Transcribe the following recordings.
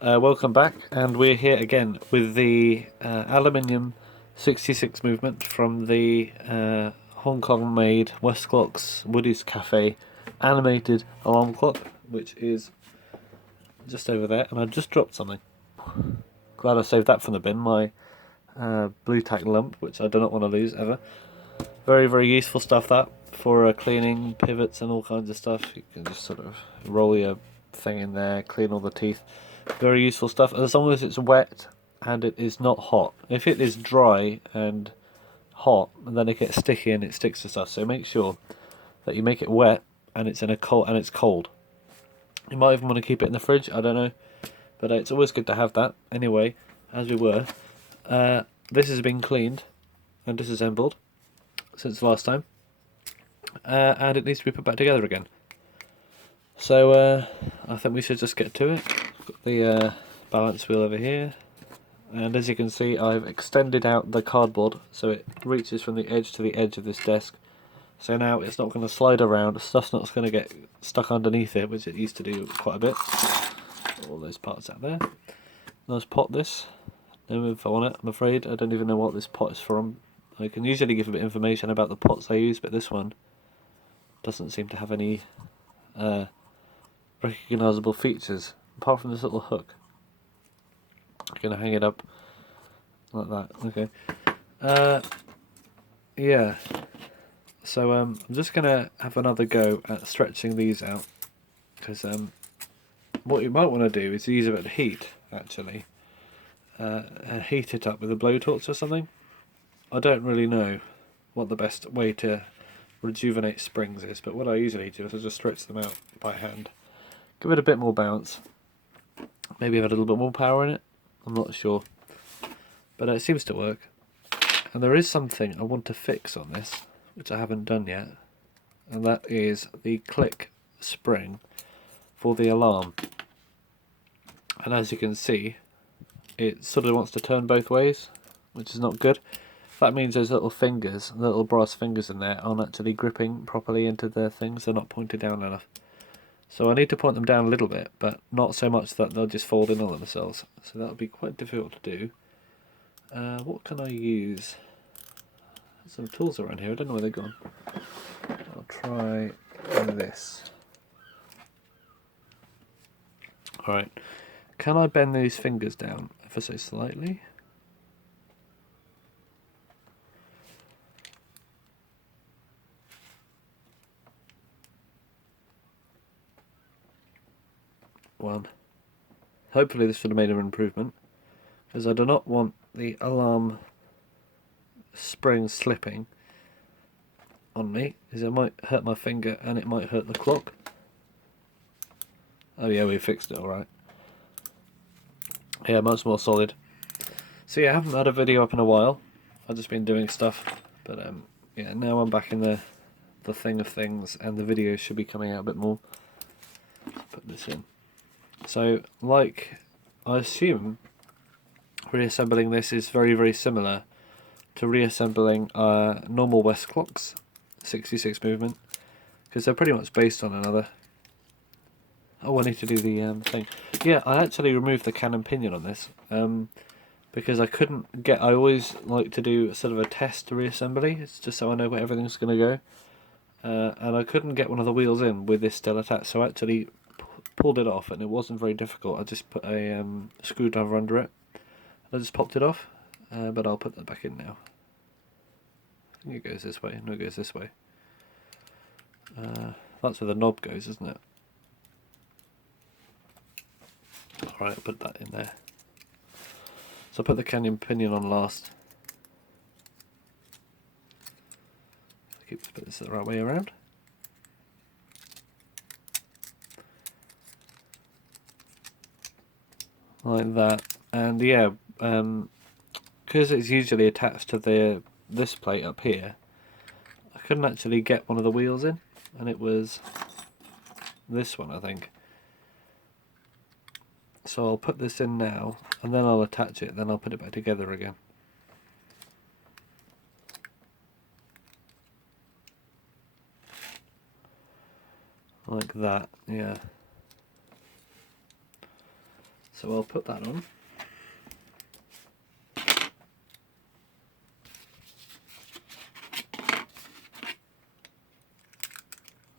Welcome back, and we're here again with the aluminium 66 movement from the Hong Kong-made Westclox Woody's Cafe animated alarm clock, which is just over there. And I just dropped something. Glad I saved that from the bin. My blue tack lump, which I do not want to lose ever. Very, very useful stuff that for cleaning pivots and all kinds of stuff. You can just sort of roll your thing in there, clean all the teeth. Very useful stuff, as long as it's wet and it is not hot. If it is dry and hot, then it gets sticky and it sticks to stuff. So make sure that you make it wet and it's in a cold and it's cold. You might even want to keep it in the fridge. I don't know, but it's always good to have that. Anyway, as we were, this has been cleaned and disassembled since last time, and it needs to be put back together again. So I think we should just get to it. Got the balance wheel over here, and as you can see, I've extended out the cardboard so it reaches from the edge to the edge of this desk. So now it's not going to slide around, stuff's not going to get stuck underneath it, which it used to do quite a bit. All those parts out there. Let's pot this. No info on it, I'm afraid. I don't even know what this pot is from. I can usually give a bit of information about the pots I use, but this one doesn't seem to have any recognisable features, apart from this little hook. I'm going to hang it up like that. Okay. Yeah. So I'm just going to have another go at stretching these out, because what you might want to do is use a bit of heat, actually. Heat it up with a blowtorch or something. I don't really know what the best way to rejuvenate springs is, but what I usually do is I just stretch them out by hand. Give it a bit more bounce. Maybe have a little bit more power in it. I'm not sure. But it seems to work. And there is something I want to fix on this, which I haven't done yet. And that is the click spring for the alarm. And as you can see, it sort of wants to turn both ways, which is not good. That means those little fingers, little brass fingers in there, aren't actually gripping properly into the things. They're not pointed down enough. So I need to point them down a little bit, but not so much that they'll just fold in on themselves. So that'll be quite difficult to do. What can I use? There's some tools around here. I don't know where they've gone. I'll try this. Alright. Can I bend these fingers down ever so slightly? One. Hopefully this would have made an improvement, because I do not want the alarm spring slipping on me, because it might hurt my finger and it might hurt the clock. Oh yeah, we fixed it alright. Yeah, much more solid. So yeah, I haven't had a video up in a while. I've just been doing stuff, but yeah, now I'm back in the thing of things, and the videos should be coming out a bit more. Let's put this in. So, like, I assume reassembling this is very, very similar to reassembling normal Westclox 66 movement, because they're pretty much based on another. Oh, I need to do the thing. Yeah, I actually removed the cannon pinion on this, because I couldn't get. I always like to do sort of a test reassembly. It's just so I know where everything's going to go, and I couldn't get one of the wheels in with this still attached. So I actually pulled it off, and it wasn't very difficult. I just put a screwdriver under it. I just popped it off, but I'll put that back in now. I think it goes this way. No, it goes this way. That's where the knob goes, isn't it? Alright, I'll put that in there. So I'll put the canyon pinion on last. Put this the right way around. Like that. And yeah, because it's usually attached to this plate up here, I couldn't actually get one of the wheels in, and it was this one, I think. So I'll put this in now, and then I'll attach it, then I'll put it back together again. Like that, yeah. So I'll put that on.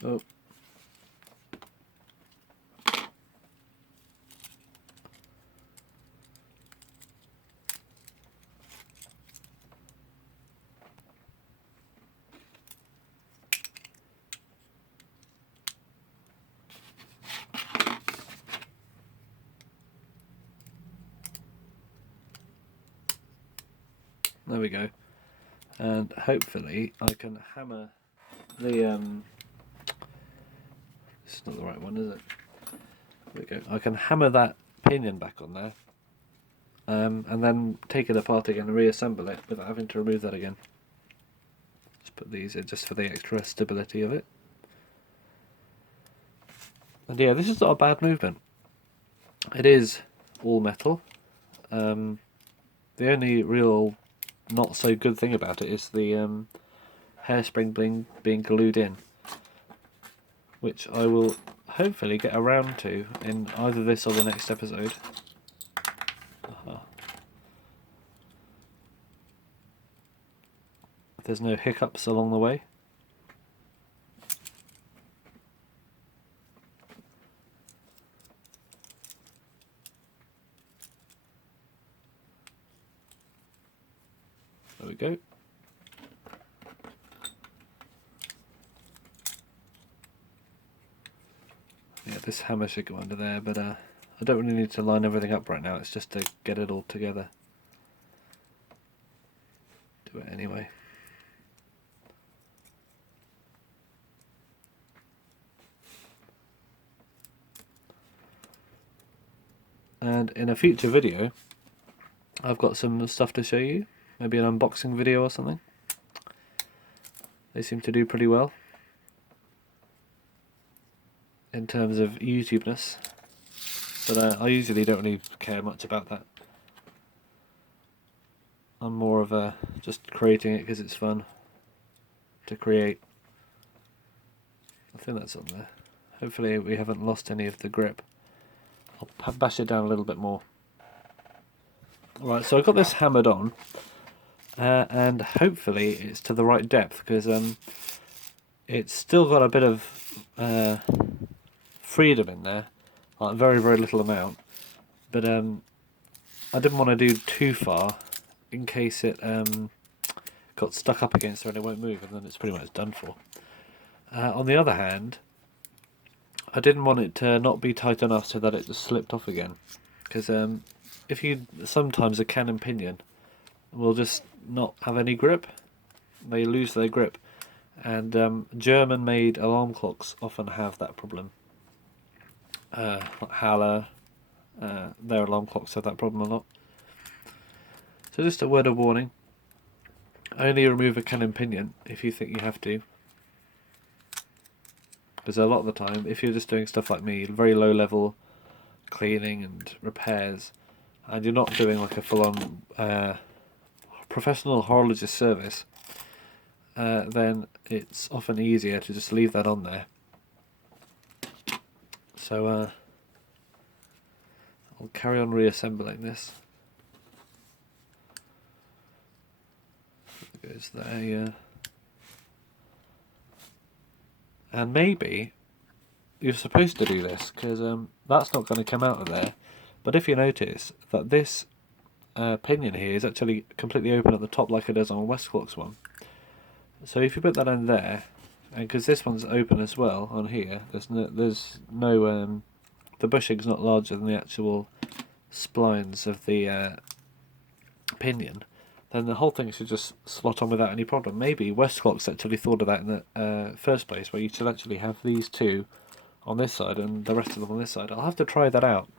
Oh. There we go. And hopefully I can hammer the this is not the right one, is it? There we go. I can hammer that pinion back on there, and then take it apart again and reassemble it without having to remove that again. Just put these in just for the extra stability of it. And yeah, this is not a bad movement. It is all metal. The only real not so good thing about it is the hairspring being glued in, which I will hopefully get around to in either this or the next episode. If there's no hiccups along the way. There we go. Yeah, this hammer should go under there, but I don't really need to line everything up right now, it's just to get it all together. Do it anyway. And in a future video, I've got some stuff to show you, maybe an unboxing video or something. They seem to do pretty well in terms of YouTubeness, but I usually don't really care much about that. I'm more of a just creating it because it's fun to create. I think that's on there. Hopefully we haven't lost any of the grip. I'll bash it down a little bit more. Right, so I've got this hammered on, and hopefully it's to the right depth, because it's still got a bit of freedom in there, like very, very little amount, but I didn't want to do too far in case it got stuck up against there and it won't move, and then it's pretty much done for. On the other hand, I didn't want it to not be tight enough so that it just slipped off again, because sometimes a cannon pinion will just not have any grip. They lose their grip, and German-made alarm clocks often have that problem. Like Haller, their alarm clocks have that problem a lot. So just a word of warning: only remove a cannon pinion if you think you have to. Because a lot of the time, if you're just doing stuff like me, very low level cleaning and repairs, and you're not doing like a full-on professional horologist service, then it's often easier to just leave that on there. So I'll carry on reassembling this. There goes there, yeah. And maybe you're supposed to do this, because that's not going to come out of there. But if you notice that this pinion here is actually completely open at the top like it is on a Westclox one. So if you put that in there, and because this one's open as well on here, there's no the bushing's not larger than the actual splines of the pinion, then the whole thing should just slot on without any problem. Maybe Westclox actually thought of that in the first place, where you should actually have these two on this side and the rest of them on this side. I'll have to try that out,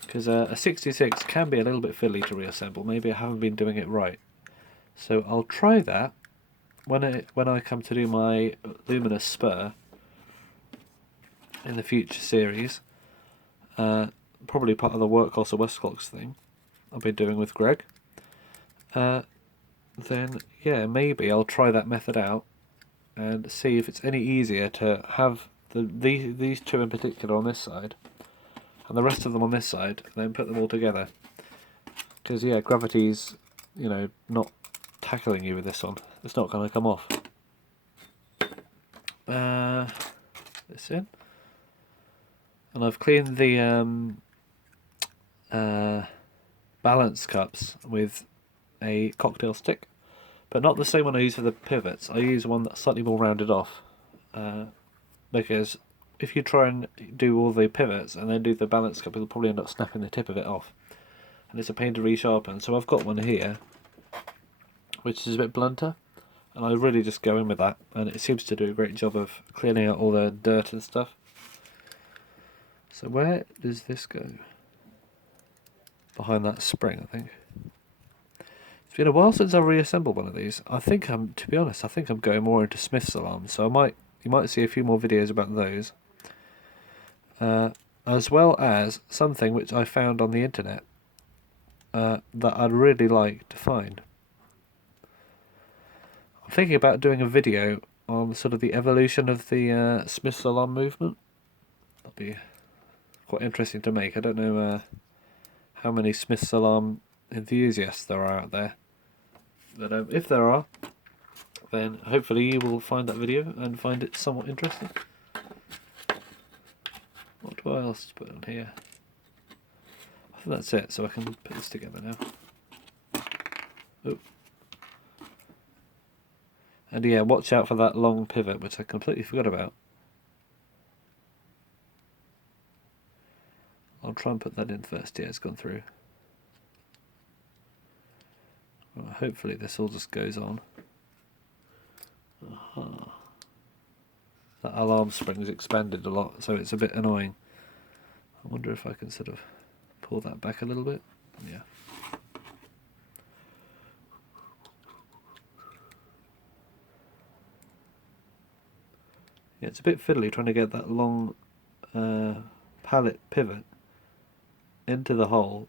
because a 66 can be a little bit fiddly to reassemble. Maybe I haven't been doing it right. So I'll try that when I come to do my luminous spur in the future series. Probably part of the Workhorse or Westclox thing I'll be doing with Greg. Then yeah, maybe I'll try that method out and see if it's any easier to have these two in particular on this side, and the rest of them on this side, and then put them all together. Because yeah, gravity's, you know, not tackling you with this one. It's not going to come off. This in, and I've cleaned the balance cups with a cocktail stick, but not the same one I use for the pivots. I use one that's slightly more rounded off, because if you try and do all the pivots and then do the balance cup, you'll probably end up snapping the tip of it off, and it's a pain to resharpen. So I've got one here which is a bit blunter, and I really just go in with that, and it seems to do a great job of cleaning out all the dirt and stuff. So where does this go? Behind that spring, I think. It's been a while since I reassembled one of these. To be honest, I think I'm going more into Smith's alarms, so you might see a few more videos about those. As well as something which I found on the internet that I'd really like to find. I'm thinking about doing a video on sort of the evolution of the Smith's alarm movement. That'll be quite interesting to make. I don't know how many Smith's alarm enthusiasts there are out there, but if there are, then hopefully you will find that video and find it somewhat interesting. What do I else to put on here? I think that's it, so I can put this together now. Oh. And yeah, watch out for that long pivot, which I completely forgot about. I'll try and put that in first. Yeah, it's gone through. Well, hopefully this all just goes on. Aha. That alarm spring's expanded a lot, so it's a bit annoying. I wonder if I can sort of pull that back a little bit. Yeah. Yeah, it's a bit fiddly trying to get that long pallet pivot into the hole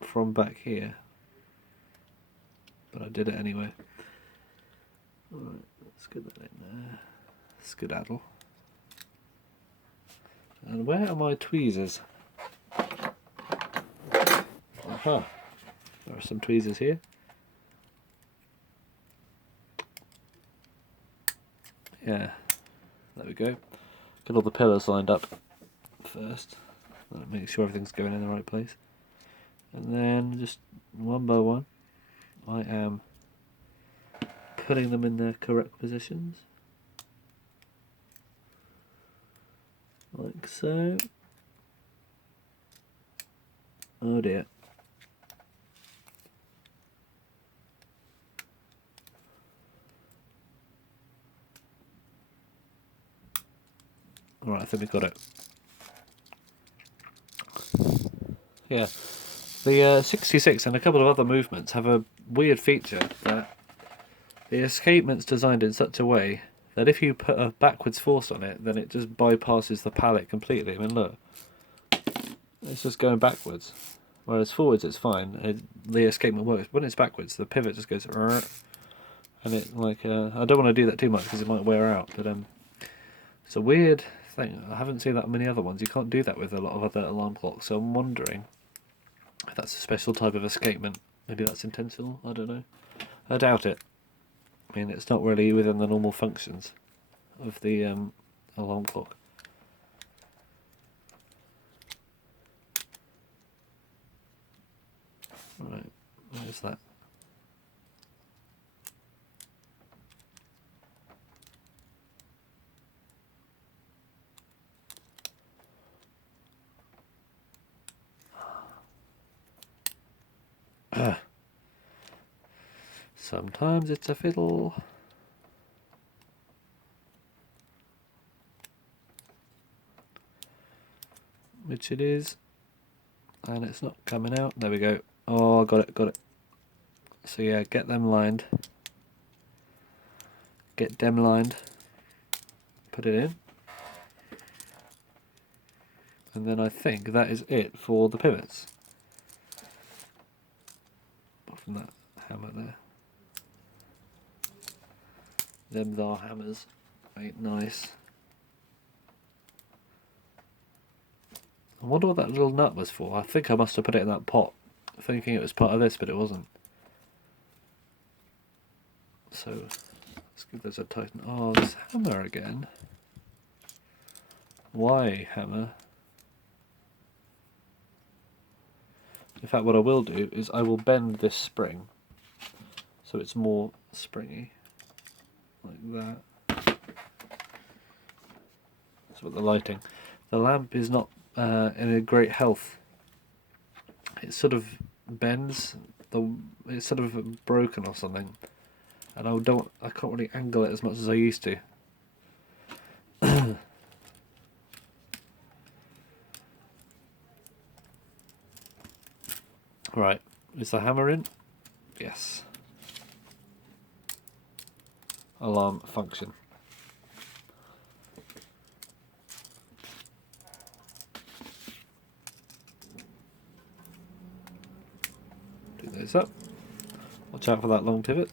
from back here, but I did it anyway. Alright, let's get that in there. Skedaddle. And where are my tweezers? Aha! There are some tweezers here. Yeah, there we go. Get all the pillars lined up first. Make sure everything's going in the right place. And then just one by one, I am putting them in their correct positions. Like so. Oh dear. Alright, I think we've got it. Yeah. The 66 and a couple of other movements have a weird feature that the escapement's designed in such a way that if you put a backwards force on it, then it just bypasses the pallet completely. I mean, look. It's just going backwards. Whereas forwards it's fine. The escapement works. When it's backwards, the pivot just goes... And it, like... I don't want to do that too much because it might wear out, but it's a weird thing. I haven't seen that many other ones. You can't do that with a lot of other alarm clocks, so I'm wondering if that's a special type of escapement. Maybe that's intentional, I don't know. I doubt it. I mean, it's not really within the normal functions of the alarm clock. Right, where's that? Sometimes it's a fiddle. Which it is. And it's not coming out. There we go. Oh, got it. So yeah, get them lined. Get them lined. Put it in. And then I think that is it for the pivots. Apart from that hammer there. Them thar hammers ain't nice. I wonder what that little nut was for. I think I must have put it in that pot, thinking it was part of this, but it wasn't. So, let's give this a tighten. Oh, this hammer again. Why hammer? In fact, what I will do is I will bend this spring so it's more springy, like that. That's what the lighting. The lamp is not in a great health. It sort of bends. It's sort of broken or something, and I can't really angle it as much as I used to. Right, is the hammer in? Yes. Alarm function. Do those up. Watch out for that long pivot.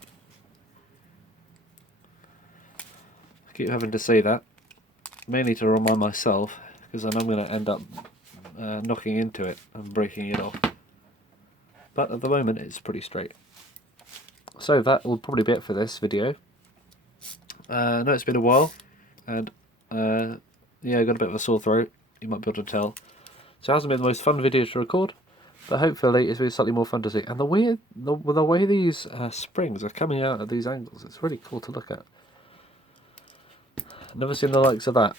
I keep having to say that, mainly to remind myself, because I know I'm going to end up knocking into it and breaking it off. But at the moment it's pretty straight. So that will probably be it for this video. I know it's been a while, and yeah, I got a bit of a sore throat, you might be able to tell. So it hasn't been the most fun video to record, but hopefully it's been slightly more fun to see. And the way these springs are coming out at these angles, it's really cool to look at. Never seen the likes of that.